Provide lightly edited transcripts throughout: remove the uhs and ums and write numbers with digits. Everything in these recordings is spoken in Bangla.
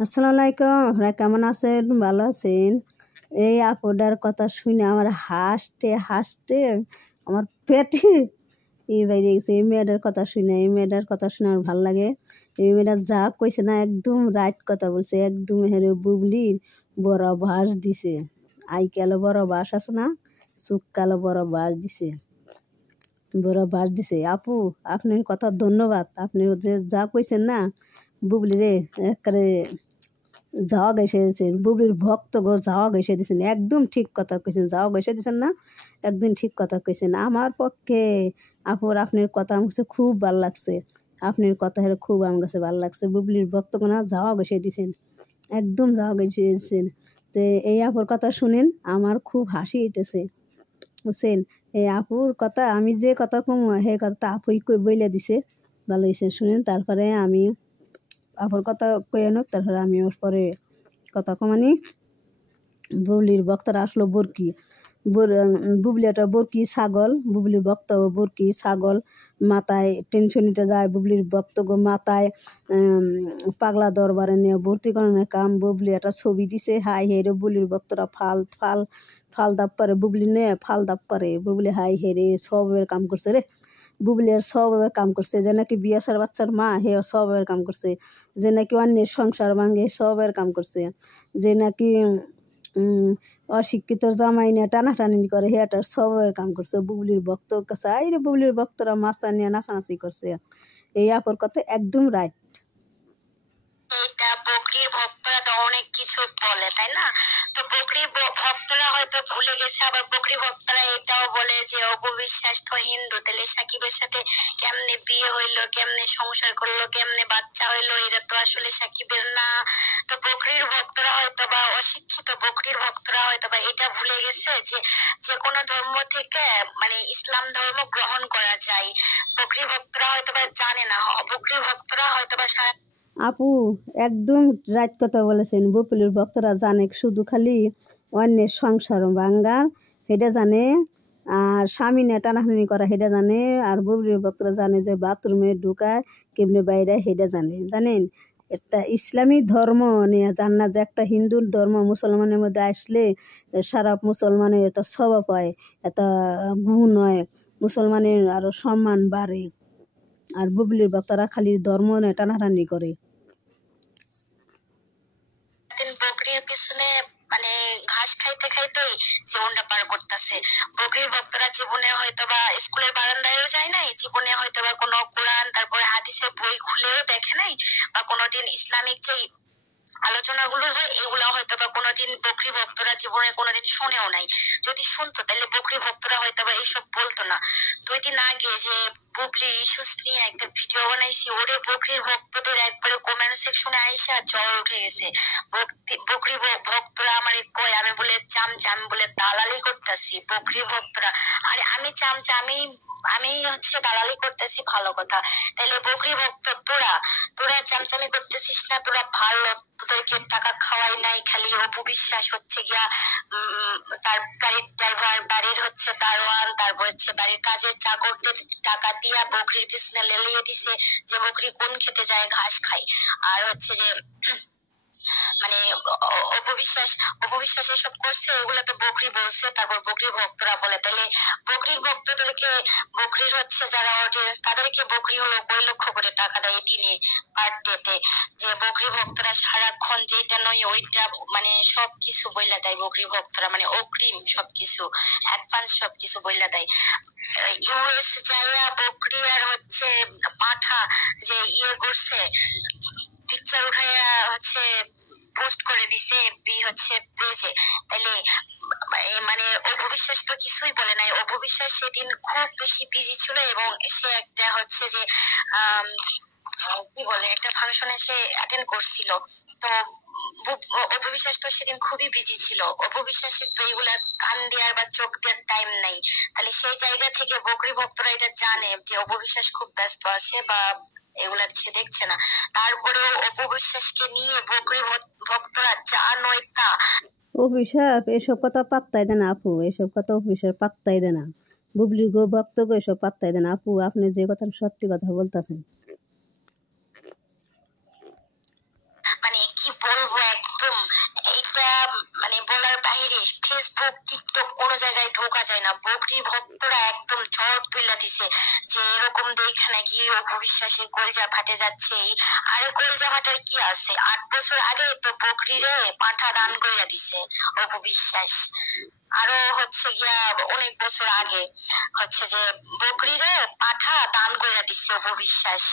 আসসালামু আলাইকুম। আপনারা কেমন আছেন? ভালো আছেন? এই আপুটার কথা শুনে আমার হাসতে হাসতে আমার পেটে বাইরে গেছে। এই মেয়েটার কথা শুনে আমার ভালো লাগে। এই মেয়েটা যা কইছে না একদম রাইট কথা বলছে। একদম হেরে বুবলির বড় বাস দিছে। আইকালো বড় বাস আছে না, চুক্কালো বড় বাস দিছে, বড় বাস দিছে। আপু, আপনার কথা ধন্যবাদ। আপনি যে যা কইছেন না বুবলি রে, একেবারে যাওয়া গেছে দিয়েছেন। বুবলির ভক্ত গো যাওয়া গেছে দিয়েছেন। একদম ঠিক কথা কইছেন। যাওয়া গেছে দিয়েছেন না, একদম ঠিক কথা কইছেন। আমার পক্ষে আপনার কথা আমার কাছে খুব ভালো লাগছে। আপনার কথা হেরে খুব আমার কাছে ভালো লাগছে। বুবলির ভক্ত গোনা যাওয়া গেছে দিয়েছেন, একদম যাওয়া গেছে দিয়েছেন। তো এই আপুর কথা শুনেন আমার খুব হাসি হইতেছে, বুঝছেন? এই আপুর কথা আমি যে কথা কম সেই কথা আপুই বইলে দিছে। ভালো হয়েছে শুনেন। তারপরে আমি আপুর কথা কয়ে নোক, তারপরে আমি ওর পরে কথা কমানি। বুবলির ভক্তরা আসলো বরকি, বুবলি একটা বরকি ছাগল। বুবলির ভক্ত বরকি ছাগল, মাথায় টেনশনিতে যায়। বুবলির ভক্ত গো মাথায় পাগলা দরবারে নিয়ে ভর্তি করানোর কাম। বুবলি একটা ছবি দিছে, হাই হেরে বুবলির ভক্তরা ফাল ফাল ফাল দাপ পারে। বুবলি নিয়ে ফাল দাপ পারে। বুবলি হাই হেরে সবের কাম করছে রে। বুবলি আর সবের কাম করছে। যে নাকি বিয়াসার বাচ্চার মা, হে সবের কাম করছে। যে নাকি অন্যের সংসার ভাঙে, সবের কাম করছে। যে নাকি অশিক্ষিত জামাই নিয়ে টানাটানি করে, হেটার সবের কাম করছে। বুবলির ভক্ত কাছে আইরে বুবলির ভক্তরা মাছা নিয়ে নাচানাচি করছে। এই আপুর কথা একদম রাইট। এটা বকরির ভক্তরা তো অনেক কিছু বলে, তাই না? তো বকরির ভক্তরা হয়তো ভুলে গেছে, আবার বকরি ভক্তরা এটাও বলে যে অপবিশ্বাস তো হিন্দু, তাহলে সাকিবের সাথে কেমনে বিয়ে হইলো, কেমনে সংসার করলো, কেমনে বাচ্চা হইলো, এটা তো আসলে সাকিবের না। তো বকরির ভক্তরা হয়তো বা অশিক্ষিত বকরির ভক্তরা হয়তো বা এটা ভুলে গেছে যে যে কোনো ধর্ম থেকে মানে ইসলাম ধর্ম গ্রহণ করা যায়। বকরি ভক্তরা হয়তো বা জানে না, বকরি ভক্তরা হয়তো বা আপু একদম রাইট কথা বলেছেন। বুবলির ভক্তরা জানে শুধু খালি অন্যের সংসার ভাঙ্গার, সেটা জানে। আর স্বামী নিয়ে টানাটানি করা সেটা জানে। আর বুবলির ভক্তরা জানে যে বাথরুমে ঢুকায় কেমনে বাইরে, সেটা জানে। জানেন, একটা ইসলামী ধর্ম নিয়ে জান না যে একটা হিন্দুর ধর্ম মুসলমানের মধ্যে আসলে সারা মুসলমানের এত স্বভাব হয়, এত গুণ হয়, মুসলমানের আরো সম্মান বাড়ে। আর বুবলির ভক্তরা খালি ধর্ম নিয়ে টানাটানি করে। বকরির পিছনে মানে ঘাস খাইতে খাইতেই জীবনটা পার করতেছে। বকরির ভক্তরা জীবনে হয়তো বা স্কুলের বারান্দায়ও যায় নাই, জীবনে হয়তো বা কোনো কোরআন তারপরে হাদিসের বই খুলেও দেখে নাই, বা কোনোদিন ইসলামিক যেই আলোচনাগুলো হয় এগুলা হয়তো বা কোনোদিন বকরি ভক্তরা জীবনে কোনোদিন শুনেও নাই। যদি শুনতো তাহলে বকরি ভক্তরা হয়তো বা এইসব বলতো না। 2 দিন আগে যে বুবলি ইস্যুস নিয়ে একটা ভিডিও বানাইছি, ওরে বকরির ভক্তদের একবারে কমেন্ট সেকশনে আইসা জ্বর উঠে গেছে। বকরি ভক্তরা আমারে কয় আমি বলে চামচা, আমি বলে দালালি করতেছি। বকরি ভক্তরা আরে আমি চামচা, আমি হচ্ছে দালালি করতেছি, ভালো কথা। তাহলে বকরি ভক্ত তোরা তোরা চামচামি করতেছিস না, তোরা ভালো, তোদেরকে টাকা খাওয়াই নাই, খালি অপু বিশ্বাস হচ্ছে গিয়া তার গাড়ির ড্রাইভার, বাড়ির হচ্ছে দারোয়ান, তারপর হচ্ছে বাড়ির কাজের চাকরদের টাকা দিয়া বকরির পিছনে লেলিয়ে দিছে যে বকরি কোন খেতে যায় ঘাস খায়। আর হচ্ছে যে মানে অপবিশ্বাস এসব করছে, এগুলো তো বকরি বলছে, তারপর বকরির ভক্তরা বলে। তাহলে বকরির ভক্তদেরকে, বকরির হচ্ছে যারা অডিয়েন্স, তাদেরকে বকরি হলো 2 লক্ষ করে টাকা দেয় দিনে, পার ডেতে। যে বকরি ভক্তরা সারাক্ষণ যেটা নয় ওইটা মানে সবকিছু বইলা দেয় বকরি ভক্তরা, মানে অগ্রিম সবকিছু, অ্যাডভান্স সবকিছু বইলা দেয়। ইউএস যাইয়া বকরি আর হচ্ছে পাঠা যে ইয়ে করছে, পিকচার উঠাইয়া হচ্ছে পোস্ট করে দিছে এফবি হচ্ছে পেজে। তাইলে মানে অপবিশ্বাস তো কিছুই বলে নাই। অপবিশ্বাস সেদিন খুব বেশি বিজি ছিল এবং সে একটা হচ্ছে যে কি বলে একটা ফাংশনে সে অ্যাটেন্ড করছিল। তো অপবিশ্বাস তো সেদিন খুবই বিজি ছিল। অপবিশ্বাসের তো এগুলা কান দেওয়ার বা চোখ দেওয়ার টাইম নাই। তাহলে সেই জায়গা থেকে বকরি ভক্তরা এটা জানে যে অপবিশ্বাস খুব ব্যস্ত আছে বা এগুলা সে দেখছে না। তারপরেও অপবিশ্বাসকে নিয়ে বকরি ভক্তরা যা নয় তা। অভিশাপ এসব কথা পাত্তাই দেয় না আপু, এসব কথা অভিশাপ পাত্তাই দেয় না। বুবলি গো ভক্ত গো এসব পাত্তাই দেয় না। আপু আপনি যে কথা সত্যি কথা বলতেছেন। মানে কি কি বলবো একদম এইটা মানে বলার বাইরে। ফেসবুক টিকটক কোনো জায়গায় ঢোকা যায় না। বকরির ভক্তরা একদম ঝড় তুইলা দিছে যে এরকম দেখে নাকি অপু বিশ্বাসের কলজা ফাটে যাচ্ছে। আরে কলজা ফাটার কি আছে, 8 বছর আগে তো বকরিরে পাঁঠা দান কইরা দিছে অপু বিশ্বাস। আরো হচ্ছে গিয়া অনেক বছর আগে হচ্ছে যে বকরিরে পাঠা দান কইরা দিছে অপু বিশ্বাস।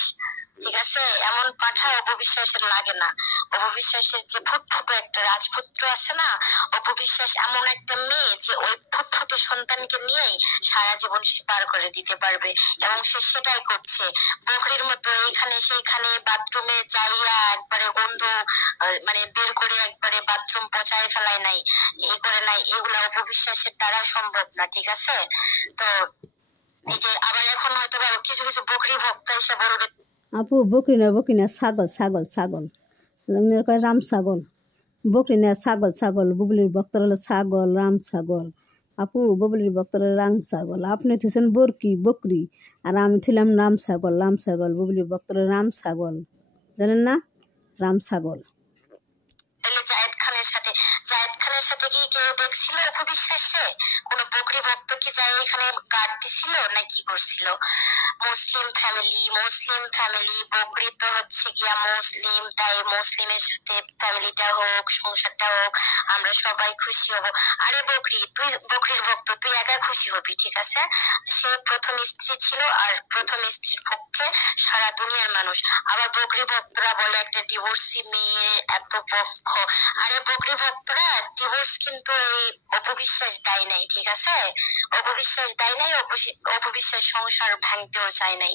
ঠিক আছে, এমন পাঠা অপু বিশ্বাসের লাগে না। অপু বিশ্বাসের যে ফুটফুটে একটা রাজপুত্র আছে না, অপু বিশ্বাস এমন একটা মেয়ে যে ওই ফুটফুটে সন্তানকে নিয়েই সারা জীবন সে পার করে দিতে পারবে, এবং সে সেটাই করছে। বকরির মতো এইখানে সেইখানে বাথরুমে যাইয়া একবারে গন্ধ মানে বের করে একবারে বাথরুম পচায় ফেলায় নাই, এই করে নাই, এগুলা অপু বিশ্বাসের দ্বারা সম্ভব না। ঠিক আছে, তো এই যে আবার এখন হয়তো কিছু কিছু বকরি ভক্ত এসে বলবে আপু বকরি না ছাগল ছাগল ছাগল কয় রাম ছাগল। বকরি না ছাগল ছাগল, বুবলির ভক্তর হলো ছাগল, রাম ছাগল। আপু বুবলির ভক্তর রাম ছাগল, আপনি থুছেন বরকি বকরি, আর আমি ছিলাম রাম ছাগল। বুবলির ভক্তর রাম ছাগল, জানেন না, রাম ছাগল। জায়েদ খানের সাথে কি কেউ দেখছিল অপু বিশ্বাসে? কোন বকরি ভক্ত কি যায় এখানে গার্ড দিছিল না কি করছিল? মুসলিম ফ্যামিলি বকরি তো হচ্ছে গিয়া মুসলিম, তাই মুসলিমের সাথে ফ্যামিলিটা হোক, সংসারটা হোক, আমরা সবাই খুশি হব। আরে বকরি, তুই বকরির ভক্ত, তুই একা খুশি হবি? ঠিক আছে, সে প্রথম স্ত্রী ছিল, আর প্রথম স্ত্রীর পক্ষে সারা দুনিয়ার মানুষ। আবার বকরি ভক্তরা বলে একটা ডিভোর্সি মেয়ের এত পক্ষ। আরে বকরি ভক্তরা ডিভোর্স কিন্তু এই অপু বিশ্বাস দেয় নাই। ঠিক আছে, অপু বিশ্বাস দেয় নাই, অপু বিশ্বাস সংসার ভাঙতেও চায় নাই।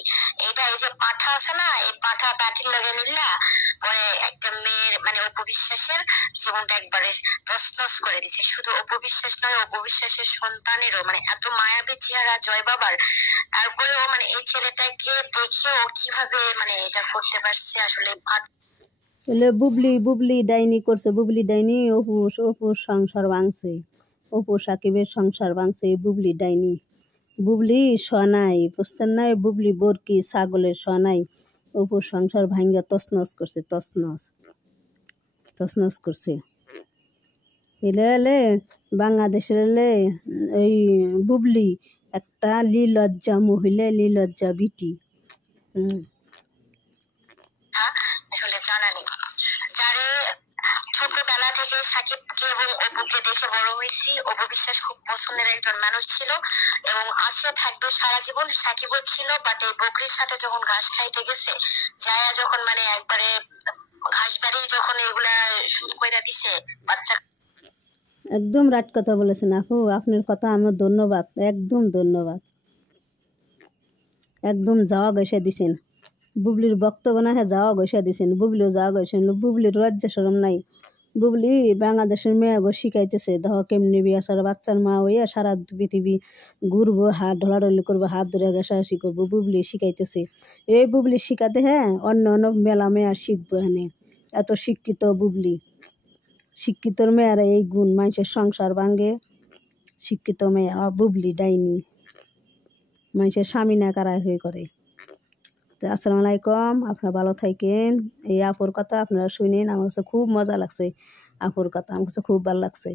এটা এই যে পাঠা আছে না, এই পাঠা পাঠির লগে মিল্লা পরে একটা মেয়ের মানে অপু বিশ্বাসের জীবনটা একবারে তছনছ করে দিচ্ছে। শুধু অপু বিশ্বাস নয়, অপু বিশ্বাসের সন্তানেরও মানে এত মায়াবী চেহারা জয় বাবার, তারপরেও মানে এই ছেলেটাকে দেখে ও কিভাবে মানে এটা করতে পারছে আসলে। বলে বুবলি ডাইনি করছে, বুবলি ডাইনি অপুর সংসার ভাঙছে, অপু সাকিবের সংসার ভাঙছে বুবলি ডাইনি। বুবলি সনাই, বুঝছেন না, বুবলি বরকি ছাগলের সনাই অপুর সংসার ভাঙ্গা তছনছ করছে। এলে বাংলাদেশের এলে ওই বুবলি একটা লিলজ্জা মহিলা, লিলজ্জা বিটি। আসলে জানা নেই, যারে ছোটবেলা থেকে সাকিবকে এবং অপুকে দেখে বড় হয়েছি। অপু বিশ্বাস খুব পছন্দের একজন মানুষ ছিল এবং আছে, থাকবে সারা জীবন। সাকিবও ছিল, বাট এই বকরির সাথে যখন ঘাস খাইতে গেছে, যায়া যখন মানে একবারে ঘাস বাড়ি যখন এগুলা শুরু করে দিছে বাচ্চা। একদম রাইট কথা বলেছেন আপু, আপনার কথা আমার ধন্যবাদ, একদম ধন্যবাদ, একদম যাওয়া গেছে দিছেন। বুবলির বক্তগণা হ্যাঁ যাওয়া গেছে দিছেন, বুবলিও যাওয়া গেছে। বুবলির লজ্জা শরম নাই। বুবলি বাংলাদেশের মেয়েগো শিখাইতেছে, দেহ কেমনি বিয়া ছাড়া বাচ্চার মা হইয়া সারা পৃথিবী ঘুরবো, হাত ঢলাঢলি করবো, হাত ধরে ঘেঁষাঘেঁষি করবো, বুবলি শিখাইতেছে। এই বুবলি শিখাতে হ্যাঁ অন্য মেলা মেয়া শিখবো। এখানে এত শিক্ষিত বুবলি, শিক্ষিতর মেয়েরা এই গুণ, মানুষের সংসার ভাঙ্গে। শিক্ষিত মেয়ে বুবলি ডাইনি, মানুষের স্বামী না কারাকারি করে। তো আসসালামু আলাইকুম, আপনারা ভালো থাকেন। এই আপুর কথা আপনারা শুনেন, আমার কাছে খুব মজা লাগছে, আপুর কথা আমার কাছে খুব ভালো লাগছে।